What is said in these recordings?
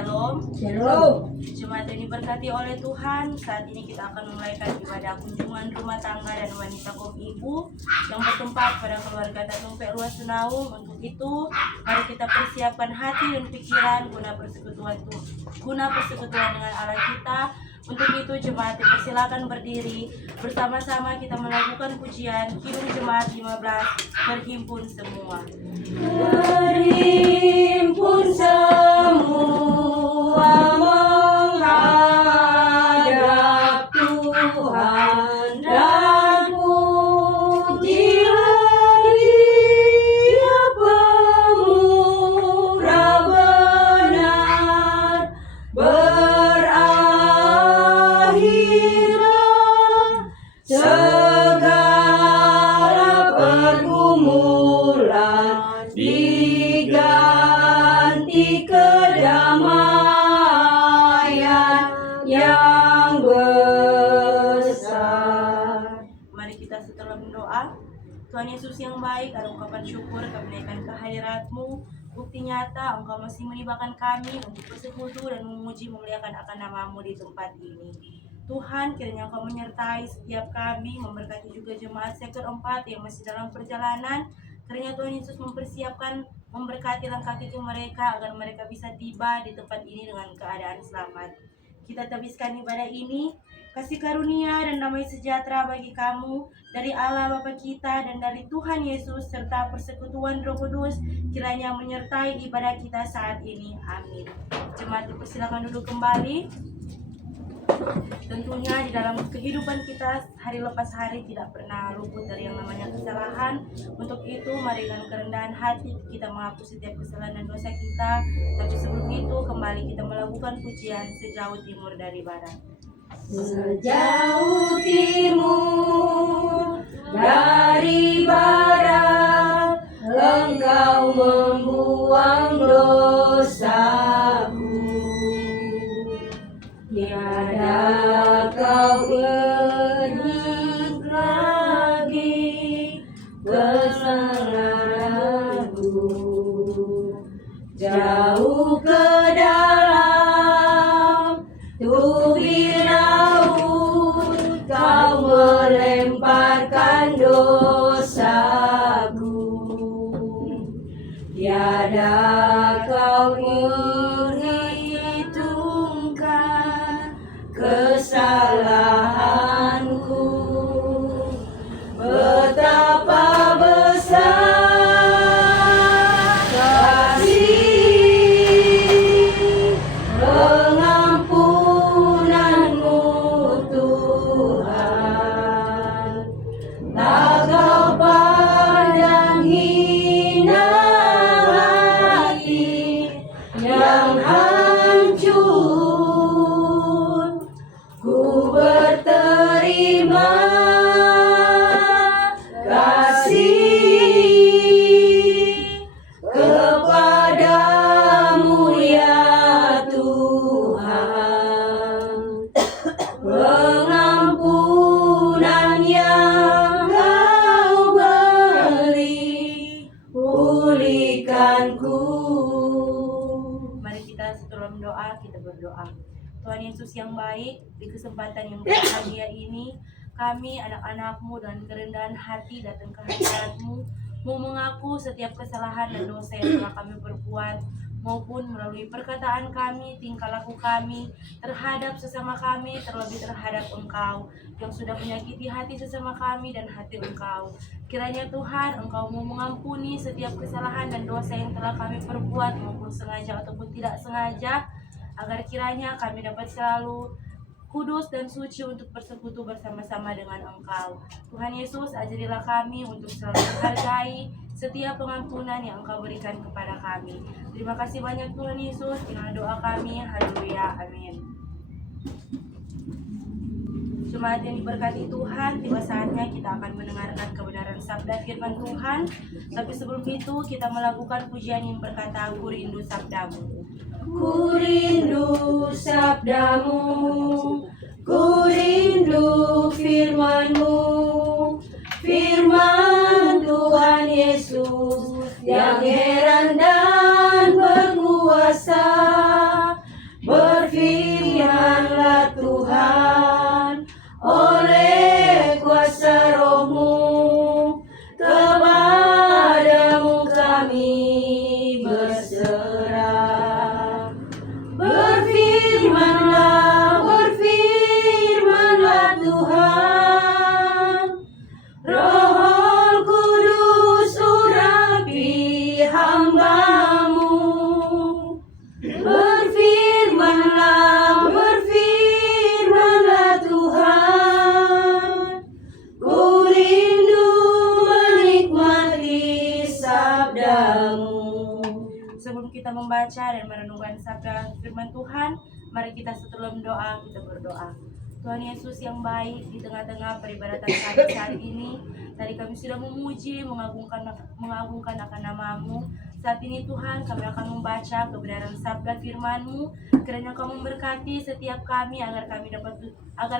Shalom. Shalom. Jemaat yang diberkati oleh Tuhan, saat ini kita akan memulaikan ibadah kunjungan rumah tangga dan wanita kaum ibu yang bertempat pada keluarga Tatung Perua Sunaung. Untuk itu, mari kita persiapkan hati dan pikiran guna persekutuan dengan Allah kita. Untuk itu, jemaat dipersilakan berdiri. Bersama-sama kita melakukan pujian Kidung Jemaat 15, berhimpun semua. Berhimpun semua menghadap Tuhan dan pujilah Dia pemurah benar. Berakhirlah segala pergumulan, diganti kedamaian yang besar. Mari kita setelah berdoa. Tuhan Yesus yang baik, ada ungkapan syukur kami naikkan kehadirat-Mu. Bukti nyata Engkau masih melibatkan kami untuk bersekutu dan memuji memuliakan akan nama-Mu di tempat ini. Tuhan, kiranya Engkau menyertai setiap kami, memberkati juga jemaat sektor 4 yang masih dalam perjalanan. Kiranya Tuhan Yesus mempersiapkan, memberkati langkah kaki mereka agar mereka bisa tiba di tempat ini dengan keadaan selamat. Kita habiskan ibadah ini, kasih karunia dan damai sejahtera bagi kamu dari Allah Bapa kita dan dari Tuhan Yesus serta persekutuan Roh Kudus kiranya menyertai ibadah kita saat ini. Amin. Jemaat dipersilakan duduk kembali. Tentunya di dalam kehidupan kita hari lepas hari tidak pernah luput dari yang namanya kesalahan. Untuk itu mari dengan kerendahan hati kita menghapus setiap kesalahan dan dosa kita. Tapi sebelum itu kembali kita melakukan pujian sejauh timur dari barat. Sejauh timur dari barat, Engkau membuang dosaku. Tiada kau ingat lagi kesalahanku. Jauh ke dalam tubir laut, kau melemparkan dosaku. Tiada kau perhitungkan kesalahanku. Betapa besar kasih pengampunanmu Tuhan. Tak kau pandang hina hati yang hancur. Ku berterima kasih kepadamu ya Tuhan. Pengampunan yang kau beri, pulihkanku. Mari kita setelah mendoa, kita berdoa. Tuhan Yesus yang baik, di kesempatan yang berbahagia ini, kami anak-anak-Mu dengan kerendahan hati datang ke hadirat-Mu, mau mengaku setiap kesalahan dan dosa yang telah kami perbuat, maupun melalui perkataan kami, tingkah laku kami terhadap sesama kami, terlebih terhadap Engkau yang sudah menyakiti hati sesama kami dan hati Engkau. Kiranya Tuhan, Engkau mau mengampuni setiap kesalahan dan dosa yang telah kami perbuat, maupun sengaja ataupun tidak sengaja, agar kiranya kami dapat selalu kudus dan suci untuk bersekutu bersama-sama dengan Engkau. Tuhan Yesus, ajarilah kami untuk selalu menghargai setiap pengampunan yang Engkau berikan kepada kami. Terima kasih banyak Tuhan Yesus. Inilah doa kami. Haleluya. Amin. Jemaat yang diberkati Tuhan, tiba saatnya kita akan mendengarkan kebenaran sabda firman Tuhan. Tapi sebelum itu kita melakukan pujian yang berkata, Ku rindu sabdamu. Ku rindu sabdamu, ku rindu firman-Mu, firman Tuhan Yesus yang heran dan berkuasa, berfirmanlah Tuhan. Roh Kudus urapi hamba-Mu. Berfirmanlah Tuhan. Ku rindu menikmati sabda-Mu. Sebelum kita membaca dan merenungkan sabda firman Tuhan, mari kita setelah doa, kita berdoa. Tuhan Yesus yang baik, di tengah-tengah peribadatan kami saat ini, tadi kami sudah memuji, mengagungkan akan nama-Mu. Saat ini Tuhan, kami akan membaca kebenaran sabda firman-Mu. Kiranya Kau memberkati setiap kami agar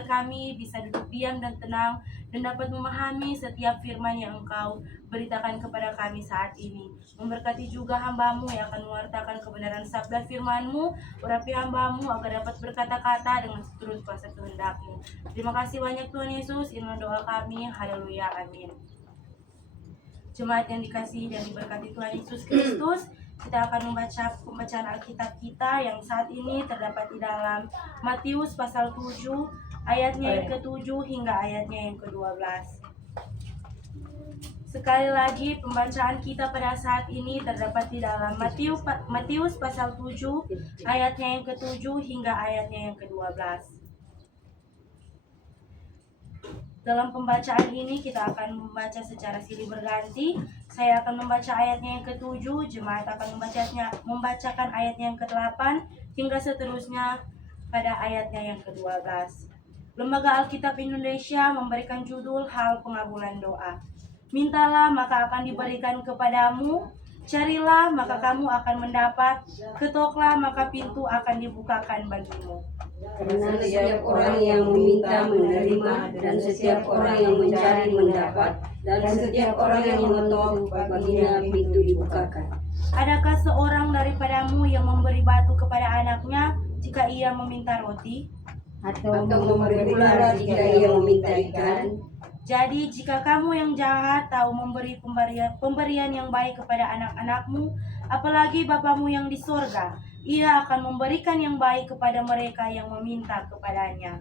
kami bisa duduk diam dan tenang dan dapat memahami setiap firman yang Engkau beritakan kepada kami saat ini. Memberkati juga hamba-Mu yang akan mewartakan kebenaran sabda firman-Mu. Urapi hamba-Mu agar dapat berkata-kata dengan seturut kuasa kehendak-Mu. Terima kasih banyak Tuhan Yesus. Inilah doa kami. Haleluya. Amin. Jemaat yang dikasihi dan diberkati Tuhan Yesus Kristus, kita akan membaca pembacaan Alkitab kita yang saat ini terdapat di dalam Matius pasal 7 ayatnya yang ke-7 hingga ayatnya yang ke-12. Sekali lagi pembacaan kita pada saat ini terdapat di dalam Matius pasal 7 ayatnya yang ke-7 hingga ayatnya yang ke-12. Dalam pembacaan ini kita akan membaca secara silih berganti. Saya akan membaca ayatnya yang ke-7, jemaat akan membacakan ayatnya yang ke-8 hingga seterusnya pada ayatnya yang ke-12. Lembaga Alkitab Indonesia memberikan judul Hal Pengabulan Doa. Mintalah maka akan diberikan kepadamu, carilah maka kamu akan mendapat, ketoklah maka pintu akan dibukakan bagimu. Karena setiap orang yang meminta menerima, dan setiap orang yang mencari mendapat, dan setiap orang yang mengetuk baginya pintu dibukakan. Adakah seorang daripadamu yang memberi batu kepada anaknya jika ia meminta roti? Atau memberi ular jika ia meminta ikan? Jadi jika kamu yang jahat tahu memberi pemberian yang baik kepada anak-anakmu, apalagi Bapamu yang di sorga, Ia akan memberikan yang baik kepada mereka yang meminta kepadanya.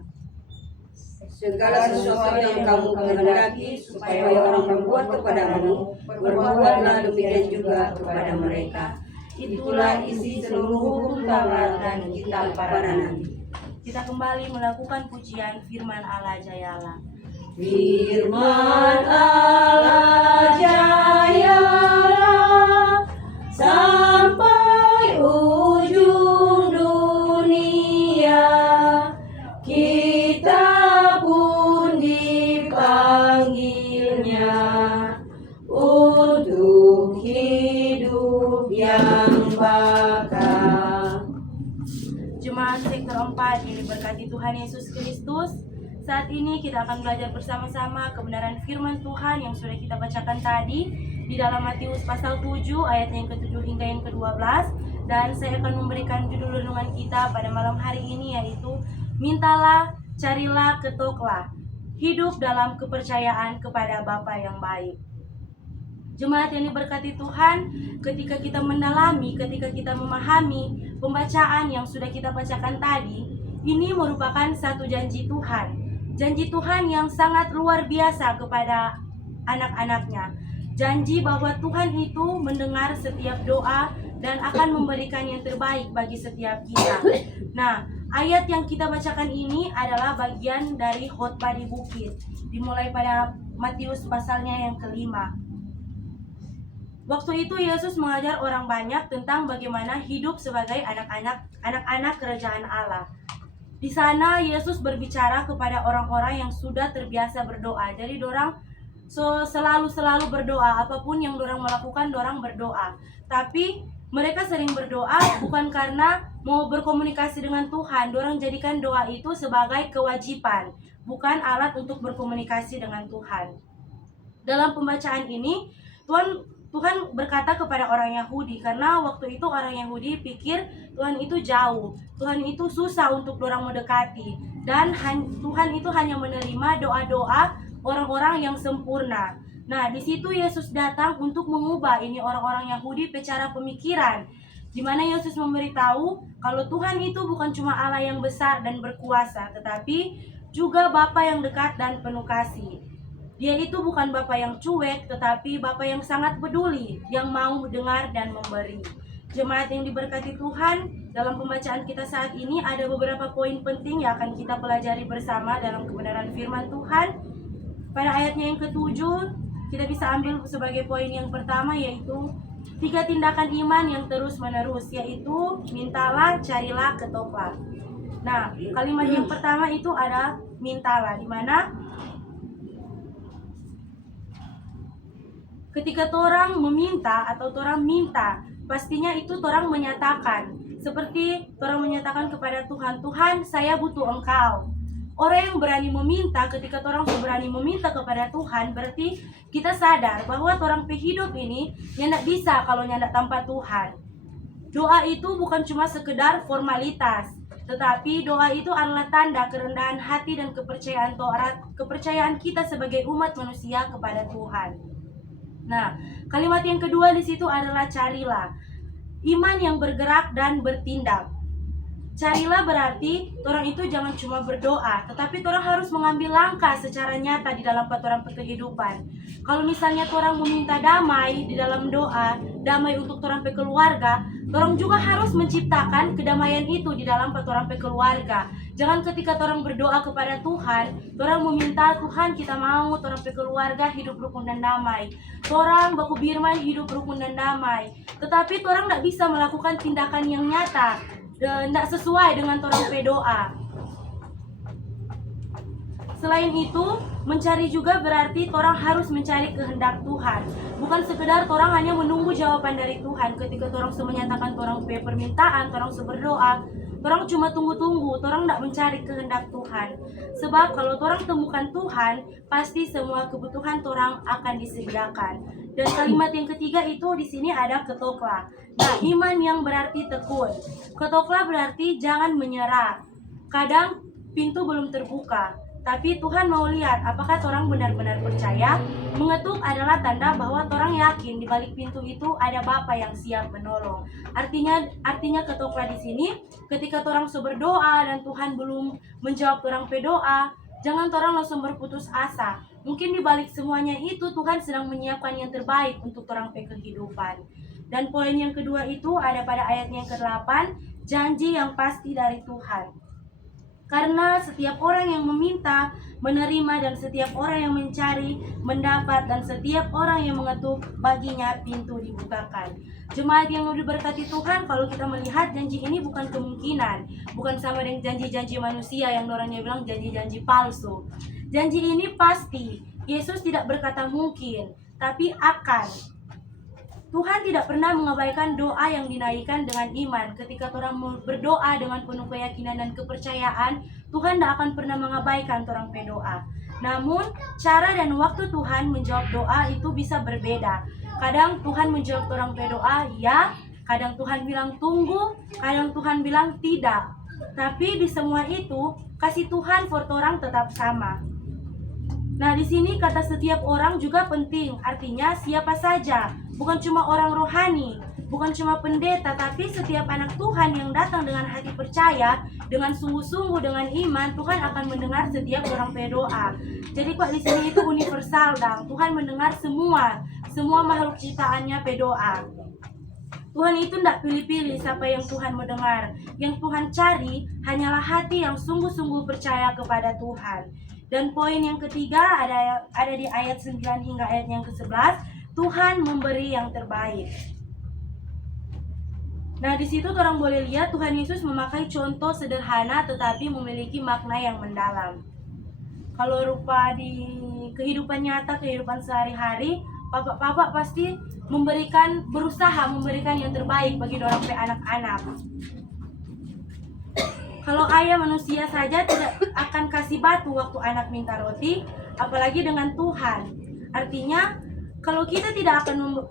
Segala sesuatu yang kamu kehendaki supaya orang berbuat kepadamu, berbuatlah demikian juga kepada mereka. Itulah isi seluruh hukum Taurat dan kitab para nabi. Kita kembali melakukan pujian firman Allah Jayalah. Firman Allah jayalah sampai ujung dunia, kita pun dipanggilnya untuk hidup yang bakal. Jemaat sektor 4 yang diberkati Tuhan Yesus Kristus, saat ini kita akan belajar bersama-sama kebenaran firman Tuhan yang sudah kita bacakan tadi di dalam Matius pasal 7 ayat yang ke-7 hingga yang ke-12. Dan saya akan memberikan judul renungan kita pada malam hari ini, yaitu mintalah, carilah, ketoklah, hidup dalam kepercayaan kepada Bapa yang baik. Jemaat yang diberkati Tuhan, ketika kita mendalami, ketika kita memahami pembacaan yang sudah kita bacakan tadi, ini merupakan satu janji Tuhan. Janji Tuhan yang sangat luar biasa kepada anak-anaknya. Janji bahwa Tuhan itu mendengar setiap doa dan akan memberikan yang terbaik bagi setiap kita. Nah, ayat yang kita bacakan ini adalah bagian dari khotbah di bukit, dimulai pada Matius pasalnya yang kelima. Waktu itu Yesus mengajar orang banyak tentang bagaimana hidup sebagai anak-anak kerajaan Allah. Di sana Yesus berbicara kepada orang-orang yang sudah terbiasa berdoa. Jadi dorang selalu berdoa, apapun yang dorang melakukan, dorang berdoa. Tapi mereka sering berdoa bukan karena mau berkomunikasi dengan Tuhan. Dorang jadikan doa itu sebagai kewajiban, bukan alat untuk berkomunikasi dengan Tuhan. Dalam pembacaan ini, Tuhan berkata kepada orang Yahudi, karena waktu itu orang Yahudi pikir Tuhan itu jauh, Tuhan itu susah untuk dorang mendekati, dan Tuhan itu hanya menerima doa-doa orang-orang yang sempurna. Nah, di situ Yesus datang untuk mengubah ini orang-orang Yahudi secara pemikiran. di mana Yesus memberitahu kalau Tuhan itu bukan cuma Allah yang besar dan berkuasa, tetapi juga Bapa yang dekat dan penuh kasih. Dia itu bukan Bapa yang cuek, tetapi Bapa yang sangat peduli, yang mau mendengar dan memberi. Jemaat yang diberkati Tuhan, dalam pembacaan kita saat ini ada beberapa poin penting yang akan kita pelajari bersama dalam kebenaran firman Tuhan. Pada ayatnya yang ke-7, kita bisa ambil sebagai poin yang pertama, yaitu 3 tindakan iman yang terus menerus, yaitu mintalah, carilah, ketoklah. Nah, kalimat yang pertama itu ada mintalah, di mana ketika orang meminta atau orang minta, pastinya itu orang menyatakan, seperti orang menyatakan kepada Tuhan, Tuhan, saya butuh Engkau. Orang yang berani meminta, ketika orang berani meminta kepada Tuhan, berarti kita sadar bahwa orang hidup ini nyandak bisa kalau nyandak tanpa Tuhan. Doa itu bukan cuma sekedar formalitas, tetapi doa itu adalah tanda kerendahan hati dan kepercayaan kita sebagai umat manusia kepada Tuhan. Nah, kalimat yang kedua di situ adalah carilah. Iman yang bergerak dan bertindak. Carilah berarti orang itu jangan cuma berdoa, tetapi orang harus mengambil langkah secara nyata di dalam orang kehidupan. Kalau misalnya orang meminta damai di dalam doa, damai untuk orang keluarga, orang juga harus menciptakan kedamaian itu di dalam orang keluarga. Jangan ketika orang berdoa kepada Tuhan, orang meminta Tuhan kita mau orang keluarga hidup rukun dan damai. Orang baku firman hidup rukun dan damai, tetapi orang tidak bisa melakukan tindakan yang nyata, tidak sesuai dengan orang berdoa. Selain itu, mencari juga berarti orang harus mencari kehendak Tuhan. Bukan sekedar orang hanya menunggu jawaban dari Tuhan. Ketika orang menyatakan orang permintaan, orang berdoa, orang cuma tunggu-tunggu, orang tidak mencari kehendak Tuhan. Sebab kalau orang temukan Tuhan, pasti semua kebutuhan orang akan disediakan. Dan kalimat yang ketiga itu di sini ada ketoklah. Nah, iman yang berarti tekun. Ketoklah berarti jangan menyerah. Kadang pintu belum terbuka, tapi Tuhan mau lihat apakah orang benar-benar percaya. Mengetuk adalah tanda bahwa orang yakin di balik pintu itu ada Bapa yang siap menolong. Artinya ketoklah di sini ketika orang berdoa dan Tuhan belum menjawab orang berdoa, jangan orang langsung berputus asa. Mungkin di balik semuanya itu Tuhan sedang menyiapkan yang terbaik untuk orang kehidupan. Dan poin yang kedua itu ada pada ayatnya yang ke-8, janji yang pasti dari Tuhan. Karena setiap orang yang meminta, menerima, dan setiap orang yang mencari, mendapat, dan setiap orang yang mengetuk, baginya pintu dibukakan. Jemaat yang diberkati Tuhan, kalau kita melihat janji ini bukan kemungkinan, bukan sama dengan janji-janji manusia yang orangnya bilang janji-janji palsu. Janji ini pasti. Yesus tidak berkata mungkin, tapi akan. Tuhan tidak pernah mengabaikan doa yang dinaikkan dengan iman. Ketika orang berdoa dengan penuh keyakinan dan kepercayaan, Tuhan tidak akan pernah mengabaikan orang berdoa. Namun, cara dan waktu Tuhan menjawab doa itu bisa berbeda. Kadang Tuhan menjawab orang berdoa, ya. Kadang Tuhan bilang tunggu, kadang Tuhan bilang tidak. Tapi di semua itu, kasih Tuhan for orang tetap sama. Nah, di sini kata setiap orang juga penting. Artinya siapa saja, bukan cuma orang rohani, bukan cuma pendeta, tapi setiap anak Tuhan yang datang dengan hati percaya, dengan sungguh-sungguh, dengan iman, Tuhan akan mendengar setiap orang berdoa. Jadi kok di sini itu universal, dan Tuhan mendengar semua makhluk ciptaannya berdoa. Tuhan itu tidak pilih-pilih siapa yang Tuhan mendengar. Yang Tuhan cari hanyalah hati yang sungguh-sungguh percaya kepada Tuhan. Dan poin yang ketiga ada di ayat 9 hingga ayat yang ke-11, Tuhan memberi yang terbaik. Nah, di situ orang boleh lihat Tuhan Yesus memakai contoh sederhana tetapi memiliki makna yang mendalam. Kalau rupa di kehidupan nyata, kehidupan sehari-hari, bapak-bapak pasti berusaha memberikan yang terbaik bagi orang anak-anak. Kalau ayah manusia saja tidak akan kasih batu waktu anak minta roti, apalagi dengan Tuhan. Artinya, kalau kita tidak akan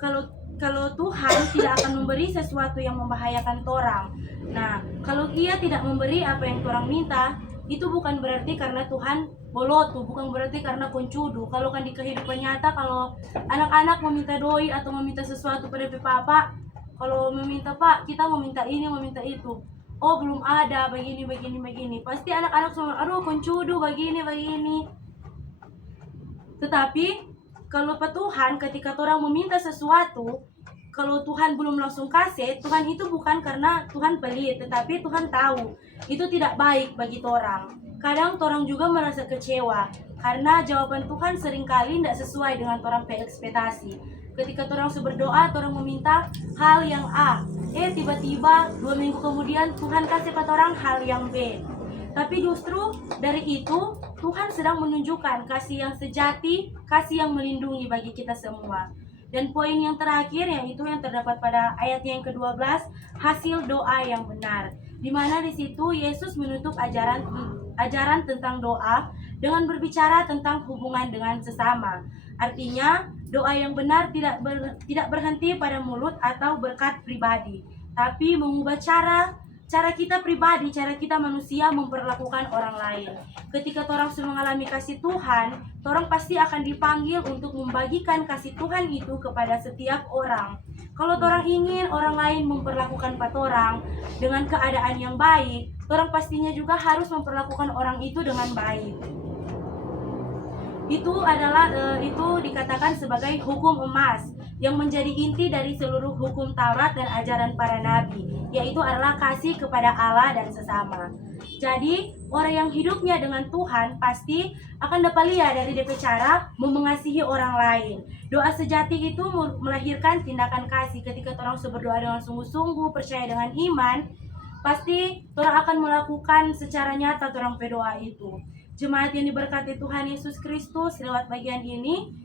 kalau Tuhan tidak akan memberi sesuatu yang membahayakan orang. Nah, kalau Dia tidak memberi apa yang orang minta, itu bukan berarti karena Tuhan bolotu, bukan berarti karena pencudu. Kalau kan di kehidupan nyata, kalau anak-anak meminta doi atau meminta sesuatu pada papa, Kalau meminta, Pak, kita meminta ini, meminta itu. Oh, belum ada, begini, begini, begini. Pasti anak-anak semua, aduh, kuncudu, begini, begini. Tetapi kalau Pak Tuhan, ketika orang meminta sesuatu, kalau Tuhan belum langsung kasih, Tuhan itu bukan karena Tuhan pelit, tetapi Tuhan tahu itu tidak baik bagi orang. Kadang orang juga merasa kecewa karena jawaban Tuhan seringkali tidak sesuai dengan orang ekspektasi. Ketika orang berdoa, orang meminta hal yang A, tiba-tiba 2 minggu kemudian Tuhan kasih pada orang hal yang B. Tapi justru dari itu Tuhan sedang menunjukkan kasih yang sejati, kasih yang melindungi bagi kita semua. Dan poin yang terakhir yaitu yang terdapat pada ayatnya yang ke-12, hasil doa yang benar. Di mana di situ Yesus menutup ajaran tentang doa dengan berbicara tentang hubungan dengan sesama. Artinya, doa yang benar tidak berhenti pada mulut atau berkat pribadi, tapi mengubah cara kita pribadi, cara kita manusia memperlakukan orang lain. Ketika orang sudah mengalami kasih Tuhan, orang pasti akan dipanggil untuk membagikan kasih Tuhan itu kepada setiap orang. Kalau orang ingin orang lain memperlakukan orang dengan keadaan yang baik, orang pastinya juga harus memperlakukan orang itu dengan baik. Itu dikatakan sebagai hukum emas yang menjadi inti dari seluruh hukum Taurat dan ajaran para nabi, yaitu adalah kasih kepada Allah dan sesama. Jadi orang yang hidupnya dengan Tuhan pasti akan dapat lihat dari DP cara mengasihi orang lain. Doa sejati itu melahirkan tindakan kasih. Ketika orang berdoa dengan sungguh-sungguh, percaya dengan iman, pasti orang akan melakukan secara nyata orang berdoa itu. Jemaat yang diberkati Tuhan Yesus Kristus, lewat bagian ini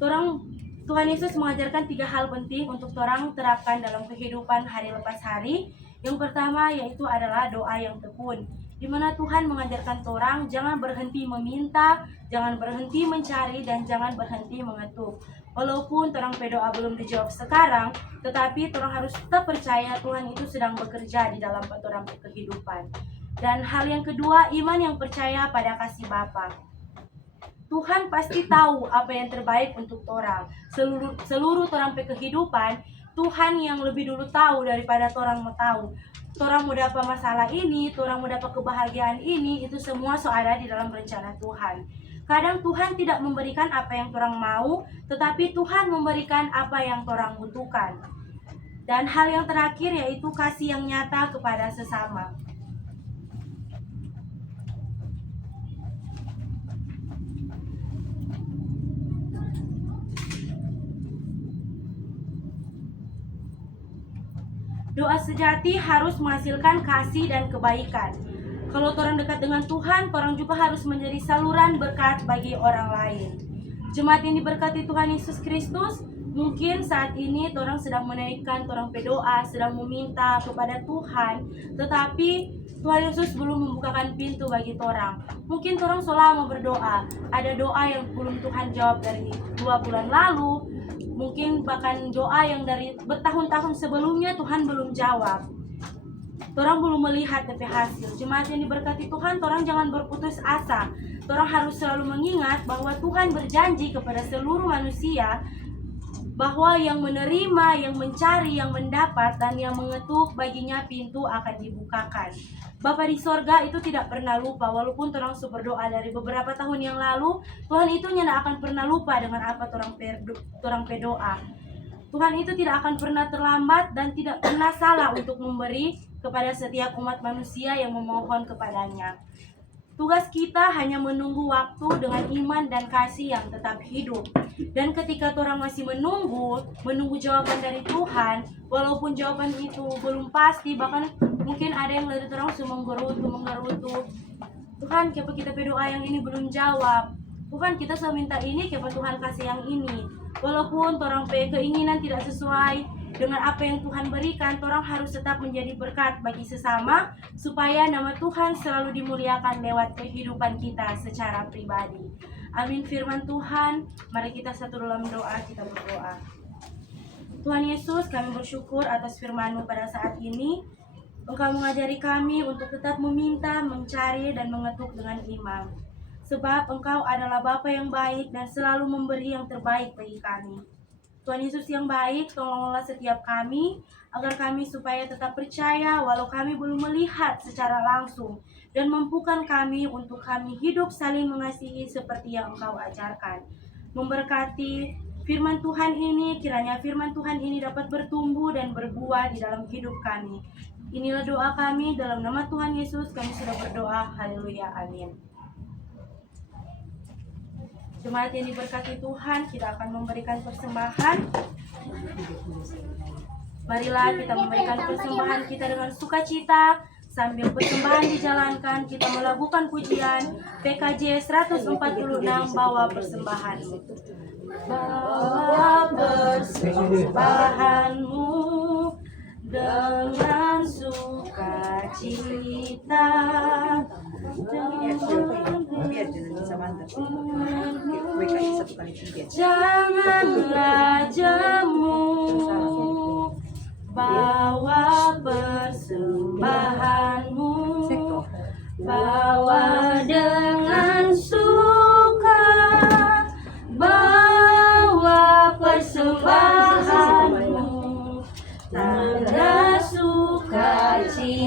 Tuhan Yesus mengajarkan 3 hal penting untuk orang terapkan dalam kehidupan hari lepas hari. Yang pertama yaitu adalah doa yang tekun, di mana Tuhan mengajarkan orang jangan berhenti meminta, jangan berhenti mencari, dan jangan berhenti mengetuk. Walaupun orang berdoa belum dijawab sekarang, tetapi orang harus tetap percaya Tuhan itu sedang bekerja di dalam orang kehidupan. Dan hal yang kedua, iman yang percaya pada kasih Bapa. Tuhan pasti tahu apa yang terbaik untuk orang. Seluruh orang kehidupan, Tuhan yang lebih dulu tahu daripada orang mau tahu. Orang mau dapat masalah ini, orang mau dapat kebahagiaan ini, itu semua ada di dalam rencana Tuhan. Kadang Tuhan tidak memberikan apa yang orang mau, tetapi Tuhan memberikan apa yang orang butuhkan. Dan hal yang terakhir yaitu kasih yang nyata kepada sesama. Doa sejati harus menghasilkan kasih dan kebaikan. Kalau orang dekat dengan Tuhan, orang juga harus menjadi saluran berkat bagi orang lain. Jemaat yang diberkati Tuhan Yesus Kristus, mungkin saat ini orang sedang menaikkan orang berdoa, sedang meminta kepada Tuhan, tetapi Tuhan Yesus belum membukakan pintu bagi orang. Mungkin orang selama berdoa, ada doa yang belum Tuhan jawab dari 2 bulan lalu, mungkin bahkan doa yang dari bertahun-tahun sebelumnya Tuhan belum jawab. Orang belum melihat DP hasil. Jemaat yang diberkati Tuhan, orang jangan berputus asa. Orang harus selalu mengingat bahwa Tuhan berjanji kepada seluruh manusia bahwa yang menerima, yang mencari, yang mendapat, dan yang mengetuk baginya pintu akan dibukakan. Bapa di sorga itu tidak pernah lupa, walaupun orang berdoa dari beberapa tahun yang lalu, Tuhan itu tidak akan pernah lupa dengan apa orang berdoa. Tuhan itu tidak akan pernah terlambat dan tidak pernah salah untuk memberi kepada setiap umat manusia yang memohon kepadanya. Tugas kita hanya menunggu waktu dengan iman dan kasih yang tetap hidup. Dan ketika orang masih menunggu jawaban dari Tuhan, walaupun jawaban itu belum pasti, bahkan mungkin ada yang dari orang menggerutu. Tuhan, kenapa kita berdoa yang ini belum jawab? Tuhan, kita selalu minta ini, kenapa Tuhan kasih yang ini? Walaupun orang keinginan tidak sesuai dengan apa yang Tuhan berikan, orang harus tetap menjadi berkat bagi sesama, supaya nama Tuhan selalu dimuliakan lewat kehidupan kita secara pribadi. Amin firman Tuhan. Mari kita satu dalam doa, kita berdoa. Tuhan Yesus, kami bersyukur atas firman-Mu pada saat ini. Engkau mengajari kami untuk tetap meminta, mencari, dan mengetuk dengan iman. Sebab Engkau adalah Bapa yang baik dan selalu memberi yang terbaik bagi kami. Tuhan Yesus yang baik, tolonglah setiap kami, agar kami supaya tetap percaya walau kami belum melihat secara langsung, dan mampukan kami untuk kami hidup saling mengasihi seperti yang Engkau ajarkan. Memberkati firman Tuhan ini, kiranya firman Tuhan ini dapat bertumbuh dan berbuah di dalam hidup kami. Inilah doa kami, dalam nama Tuhan Yesus kami sudah berdoa. Haleluya, amin. Jemaat yang diberkati Tuhan, kita akan memberikan persembahan. Marilah kita memberikan persembahan kita dengan sukacita. Sambil persembahan dijalankan, kita melakukan pujian PKJ 146, bawa persembahan. Bawa persembahanmu dengan sukacita. Janganlah jemu, bawa persembahanmu, bawa dengan suka, bawa persembahanmu, tanda sukacitamu,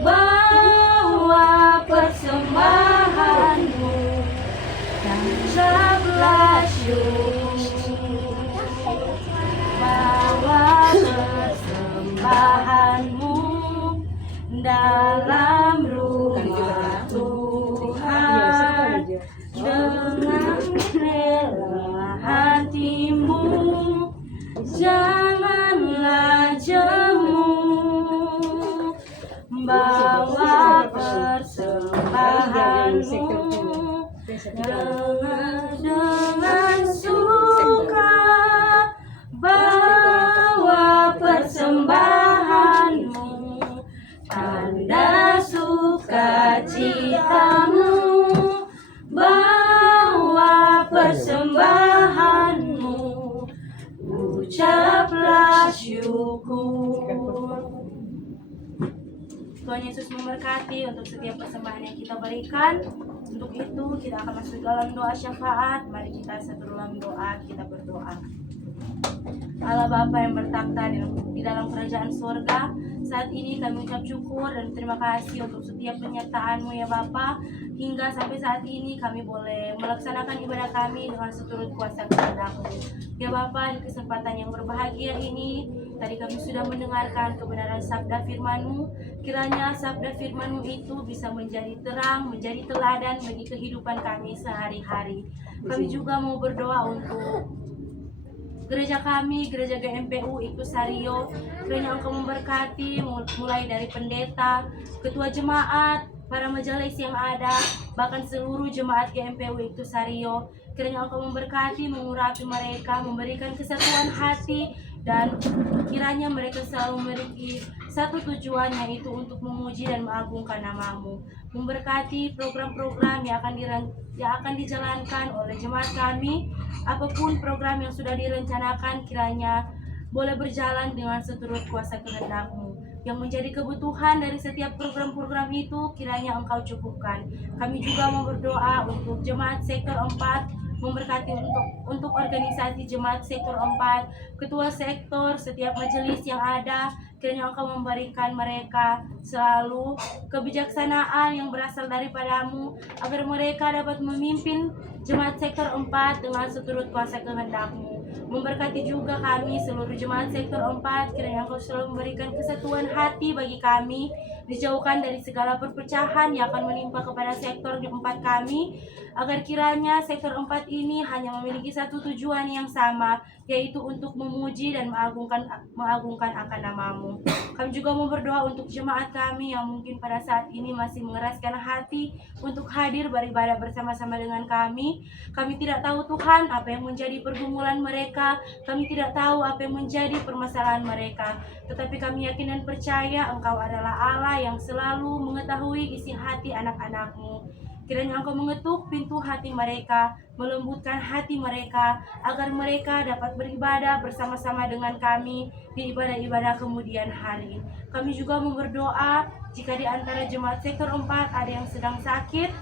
bawa persembahanmu, ucaplah syukur, bawa persembahanmu dalam rumah Tuhan dengan rela hatimu. Janganlah jemu, bawa persembahanmu dengan suka, bawa persembahanmu, tanda sukacitamu, bawa persembahanmu, ucaplah syukur. Tuhan Yesus memberkati untuk setiap persembahan yang kita berikan. Untuk itu kita akan masuk dalam doa syafaat. Mari kita satu dalam doa, kita berdoa. Allah Bapa yang bertakhta di dalam kerajaan surga, saat ini kami ucap syukur dan terima kasih untuk setiap penyertaan-Mu ya Bapa. Hingga sampai saat ini kami boleh melaksanakan ibadah kami dengan seturut kuasa kehendak-Mu. Ya Bapa, di kesempatan yang berbahagia ini, tadi kami sudah mendengarkan kebenaran sabda firman-Mu. Kiranya sabda firman-Mu itu bisa menjadi terang, menjadi teladan bagi kehidupan kami sehari-hari. Kami juga mau berdoa untuk gereja kami, gereja GMPU Iktusario. Kiranya Engkau memberkati mulai dari pendeta, ketua jemaat, para majelis yang ada, bahkan seluruh jemaat GMPU Iktusario. Kiranya Engkau memberkati, mengurapi mereka, memberikan kesatuan hati, dan kiranya mereka selalu memiliki satu tujuan, yaitu untuk memuji dan mengagungkan nama-Mu. Memberkati program-program yang akan dijalankan oleh jemaat kami. Apapun program yang sudah direncanakan, kiranya boleh berjalan dengan seturut kuasa kehendak-Mu. Yang menjadi kebutuhan dari setiap program-program itu, kiranya Engkau cukupkan. Kami juga mau berdoa untuk jemaat sektor 4, memberkati untuk organisasi jemaat sektor 4, ketua sektor, setiap majelis yang ada. Kiranya Engkau memberikan mereka selalu kebijaksanaan yang berasal daripada-Mu, agar mereka dapat memimpin jemaat sektor 4 dengan seturut kuasa kehendak-Mu. Memberkati juga kami seluruh jemaat sektor 4, kiranya Engkau selalu memberikan kesatuan hati bagi kami, dijauhkan dari segala perpecahan yang akan menimpa kepada sektor 4 kami, agar kiranya sektor 4 ini hanya memiliki satu tujuan yang sama, yaitu untuk memuji dan mengagungkan akan nama-Mu. Kami juga mau berdoa untuk jemaat kami yang mungkin pada saat ini masih mengeraskan hati untuk hadir beribadah bersama-sama dengan kami. Kami tidak tahu Tuhan apa yang menjadi pergumulan mereka, kami tidak tahu apa yang menjadi permasalahan mereka, tetapi kami yakin dan percaya Engkau adalah Allah yang selalu mengetahui isi hati anak-anak-Mu. Kiranya Engkau mengetuk pintu hati mereka, melembutkan hati mereka, agar mereka dapat beribadah bersama-sama dengan kami di ibadah-ibadah kemudian hari. Kami juga berdoa jika di antara jemaat sektor 4 ada yang sedang sakit,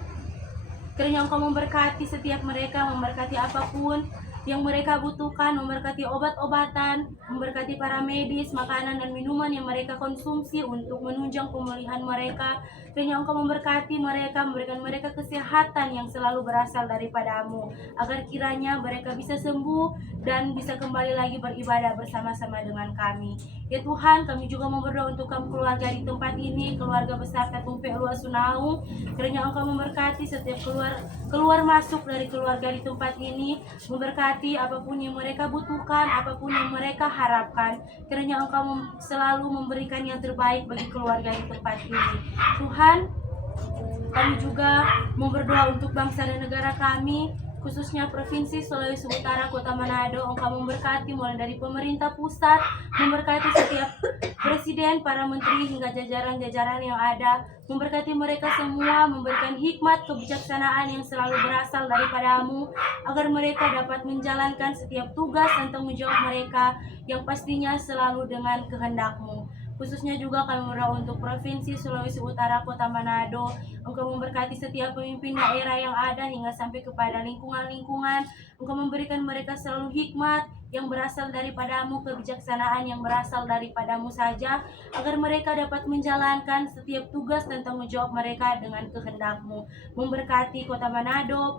kiranya Engkau memberkati setiap mereka, memberkati apapun yang mereka butuhkan, memberkati obat-obatan, memberkati para medis, makanan dan minuman yang mereka konsumsi untuk menunjang pemulihan mereka. Kiranya Engkau memberkati mereka, memberikan mereka kesehatan yang selalu berasal daripadamu, agar kiranya mereka bisa sembuh dan bisa kembali lagi beribadah bersama-sama dengan kami. Ya Tuhan, kami juga mau berdoa untuk kamu keluarga di tempat ini, keluarga besar Tumpe Luas Sunau. Kiranya Engkau memberkati setiap keluar masuk dari keluarga di tempat ini, memberkati apapun yang mereka butuhkan, apapun yang mereka harapkan. Kiranya Engkau selalu memberikan yang terbaik bagi keluarga di tempat ini. Tuhan, kami juga mau berdoa untuk bangsa dan negara kami, khususnya Provinsi Sulawesi Utara, Kota Manado. Engkau memberkati mulai dari pemerintah pusat, memberkati setiap presiden, para menteri, hingga jajaran-jajaran yang ada. Memberkati mereka semua, memberikan hikmat, kebijaksanaan yang selalu berasal daripadamu, agar mereka dapat menjalankan setiap tugas dan tanggung jawab mereka yang pastinya selalu dengan kehendakmu. Khususnya juga kami berdoa untuk Provinsi Sulawesi Utara, Kota Manado. Engkau memberkati setiap pemimpin daerah yang ada hingga sampai kepada lingkungan-lingkungan. Engkau memberikan mereka selalu hikmat yang berasal daripadamu, kebijaksanaan yang berasal daripadamu saja, agar mereka dapat menjalankan setiap tugas dan tanggung jawab mereka dengan kehendakmu. Memberkati Kota Manado,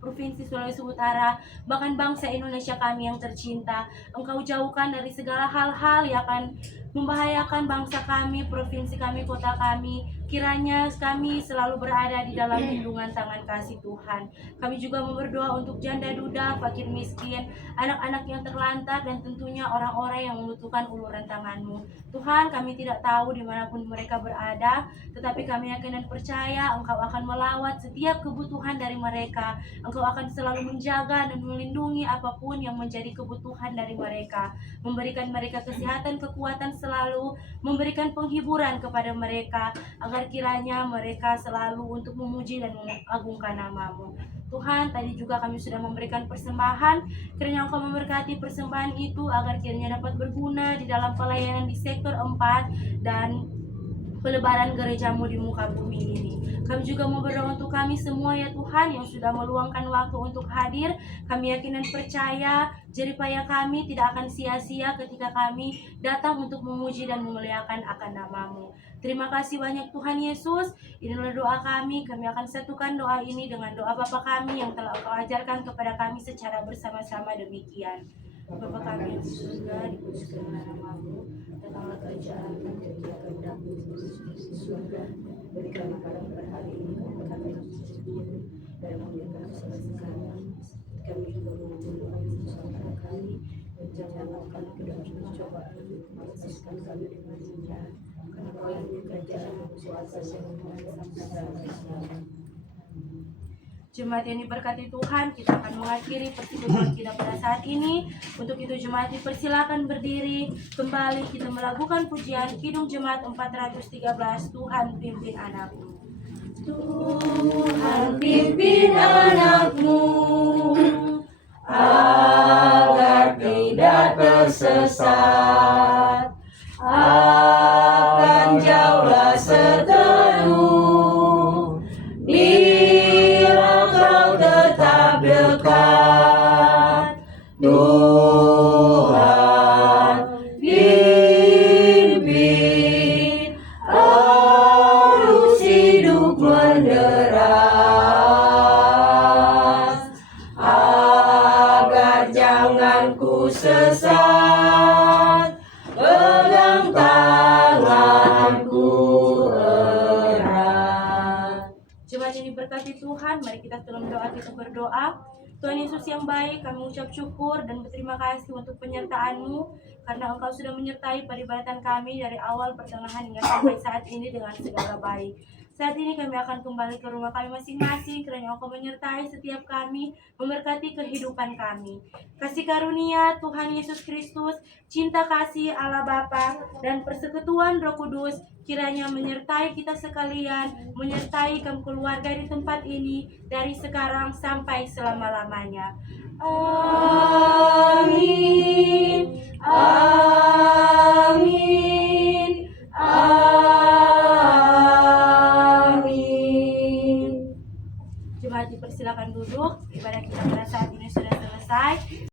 Provinsi Sulawesi Utara, bahkan bangsa Indonesia kami yang tercinta. Engkau jauhkan dari segala hal-hal yang akan membahayakan bangsa kami, provinsi kami, kota kami. Kiranya kami selalu berada di dalam lindungan tangan kasih Tuhan. Kami juga berdoa untuk janda duda, fakir miskin, anak-anak yang terlantar, dan tentunya orang-orang yang membutuhkan uluran tangan-Mu. Tuhan, kami tidak tahu dimanapun mereka berada, tetapi kami yakin dan percaya Engkau akan melawat setiap kebutuhan dari mereka. Engkau akan selalu menjaga dan melindungi apapun yang menjadi kebutuhan dari mereka, memberikan mereka kesehatan, kekuatan selalu, memberikan penghiburan kepada mereka, agar kiranya mereka selalu untuk memuji dan mengagungkan nama-Mu. Tuhan, tadi juga kami sudah memberikan persembahan. Kiranya Engkau memberkati persembahan itu, agar kiranya dapat berguna di dalam pelayanan di sektor 4 dan pelebaran gereja-Mu di muka bumi ini. Kami juga mau berdoa untuk kami semua ya Tuhan, yang sudah meluangkan waktu untuk hadir. Kami yakin dan percaya jeripaya kami tidak akan sia-sia ketika kami datang untuk memuji dan memuliakan akan nama-Mu. Terima kasih banyak Tuhan Yesus. Inilah doa kami. Kami akan satukan doa ini dengan doa Bapa kami yang telah Engkau ajarkan kepada kami secara bersama-sama demikian. Bapa kami yang di surga, dikuduskanlah nama-Mu, datanglah kerajaan-Mu, jadilah kehendak-Mu di surga. Berikan makanan pada hari ini, dan kami dan mengampuni dosa-dosa kami. Kami juga mengampuni dosa-dosa kami, dan janganlah kami ke dalam pencobaan, masukkan kami dengan jahat. Karena Kau yang kerajaan, kuasa dan sampai selama-lamanya. Jemaat yang diberkati Tuhan, kita akan mengakhiri persekutuan kita pada saat ini. Untuk itu jemaat dipersilakan berdiri. Kembali kita melakukan pujian Kidung Jemaat 413, Tuhan pimpin anakmu. Tuhan pimpin anakmu, agar tidak tersesat, akan jauhlah seteduh, bila kau tetap dekat. Tuhan pimpin arus hidup menderas, agar jangan ku sesat, pegang tanganku erat. Jemaat yang diberkati Tuhan, mari kita dalam doa kita berdoa. Tuhan Yesus yang baik, kami ucap syukur dan berterima kasih untuk penyertaan-Mu, karena Engkau sudah menyertai peribadatan kami dari awal, pertengahan, hingga sampai saat ini dengan segala baik. Saat ini kami akan kembali ke rumah kami masing-masing, kiranya Engkau menyertai setiap kami, memberkati kehidupan kami. Kasih karunia Tuhan Yesus Kristus, cinta kasih Allah Bapa, dan persekutuan Roh Kudus kiranya menyertai kita sekalian, menyertai kaum keluarga di tempat ini dari sekarang sampai selama-lamanya. Amin. Amin. Amin. Jemaat dipersilakan duduk. Ibadah kita pada saat ini sudah selesai. selesai.